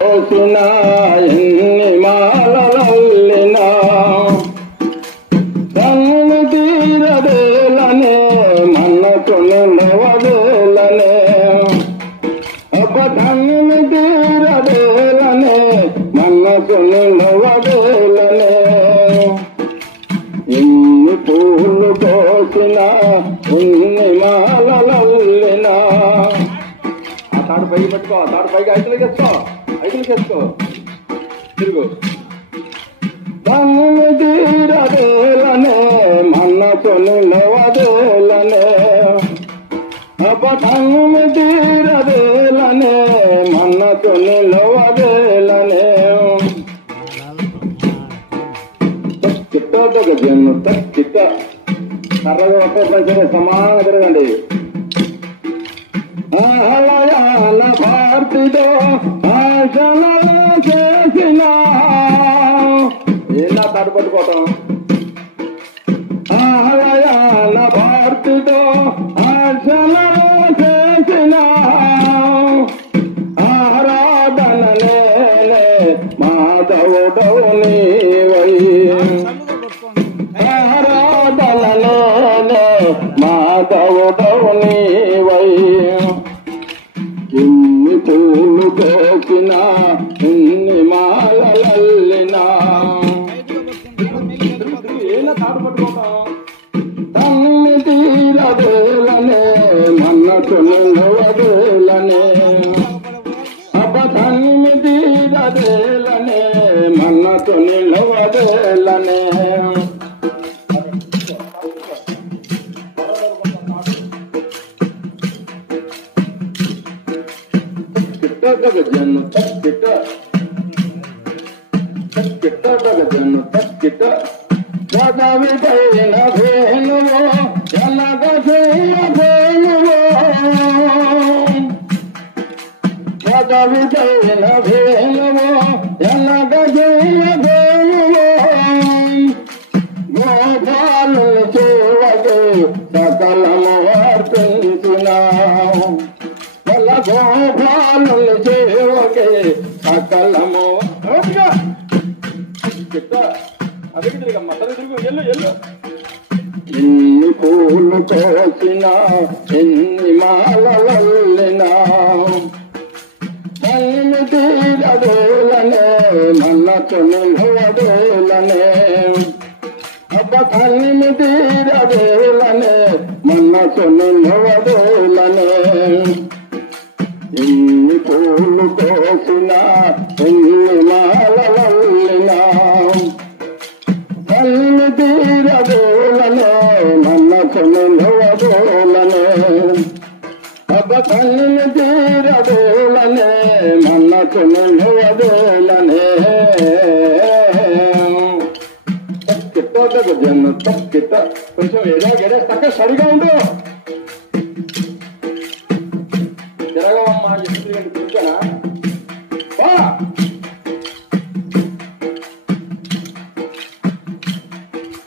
కోసినా ఎన్ని మాలలల్లినా తన్ను తీరదేలనే మనకు నిలవదేలనే తన్ను తీరదేలనే మనకు నిలవదేలనే ఎన్ని పూలు కోసినా ఎన్ని మాలలల్లినా ఆ తాడు పైకి పెట్టుకో ఆ తాడు పైకి ఐదులకి తెచ్చుకో తిరుగు తన్ను తీరదేలనే మనకు నిలవదేలనే తన్ను తీరదేలనే మనకు నిలవదేలనే గజను తక్కిట కర్రగా ఒకే ప్రజలు సమానంగా తిరగండి ఆలయాల భారతితో ఆశలు చేసిన ఏనా తడుపట్టుకోవటం ఆలయాల భారతితో ఆశలు చేసిన ఆరాధన నేనే మాధవుడవు నీవై ఆరాధన నేనే మాధవుడవు నీవై ఎన్ని పూలు కోసినా ఎన్ని మాలలల్లినా ఏనా తాడు పట్టుకోవటం తన్ను తీరదేలనే మనకు నిలవదేలనే తన్ను తీరదేలనే మనకు నిలవదేలనే గజను తక్కిట గజను తక్కిట పదవి పైన వేణువో ఎనగసేయ వేణువో పదవి పైన వేణువో ఎనగసేయ వేణువో గోపాలు సేవకే సకలము అర్పించినావు గోపాలు సేవకే సకలము ఎన్ని పూలు కోసినా ఎన్ని మాలలల్లినా తన్ను తీరదేలనే మనకు నిలవదేలనే తన్ను తీరదేలనే మనకు నిలవదేలనే ఎన్ని పూలు కోసినా ఎన్ని మాలలల్లినా తన్ను తీరదేలనే మనకు నిలవదేలనే తన్ను తీరదేలనే మనకు నిలవదేలనే గజను తక్కిట కొంచెం ఎడేస్తాక సరిగా ఉండు జరగవమ్మా ఎందుకంటే కూర్చోనా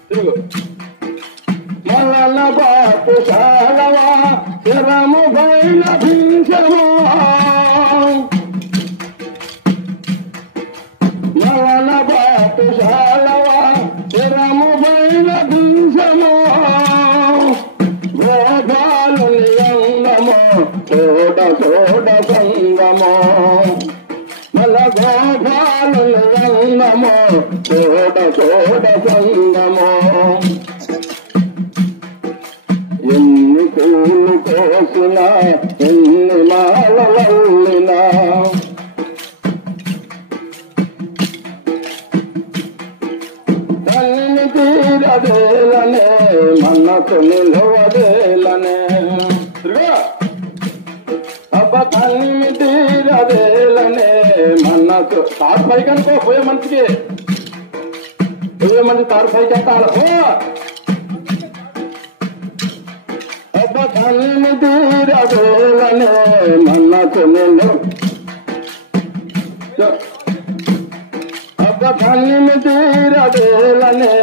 తిరుగు మల్ల బాపు సాలవా శరము బయల భింసమో మల్ల బాపు సాలవా శరము బయల భింసమో గోపాలు నియంగమో చోడ సంగమో మల గోపాలు నియంగమో చోడ సంగమో ఎన్ని పూలు కోసినా ఎన్ని మాలలల్లినా తన్ను తీరదేలనే మనకు నిలవదేలనే తన్ను తీరదేలనే మనకు తాడు పైకి అనుకో పోయే మంచి తాడు పైకి ఎత్తాలి తన్ను తీరదేలనే మనకు తన్ను తీరదేలనే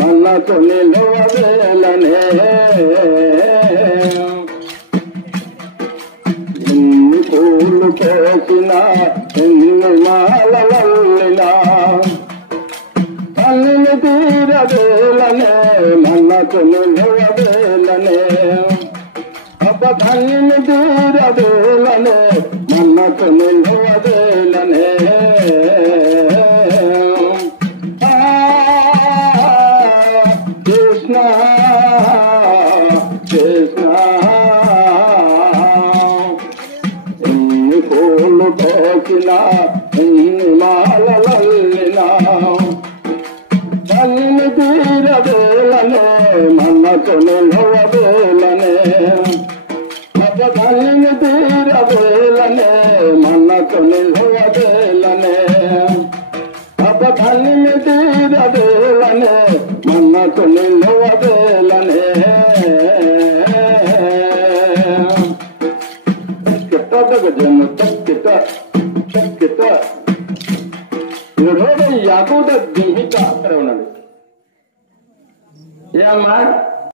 మనకు నిలవదేలనే ఎన్ని పూలు కోసినా ఎన్ని మాలవల్లినా కన్నులు తీరవేలనే మనకు నిలవవేలనే అబ్బ కన్నులు తీరవేలనే మనకు నిలవవేలనే కృష్ణ కృష్ణ ఎన్ని పూలు తోచినా ఎన్ని మాలవల్లినా కన్ను తీరవేలనే మనకు నిలవవేలనే అబ్బ కన్ను తీరవేలనే మనకు నిలవవేలనే అబ్బ కన్ను తీరవేలనే మనకు నిలవవేలనే జన్మ తక్కిత తక్కిత యాకూట దిహిత అక్కడ ఉన్నాడు ఏమన్నా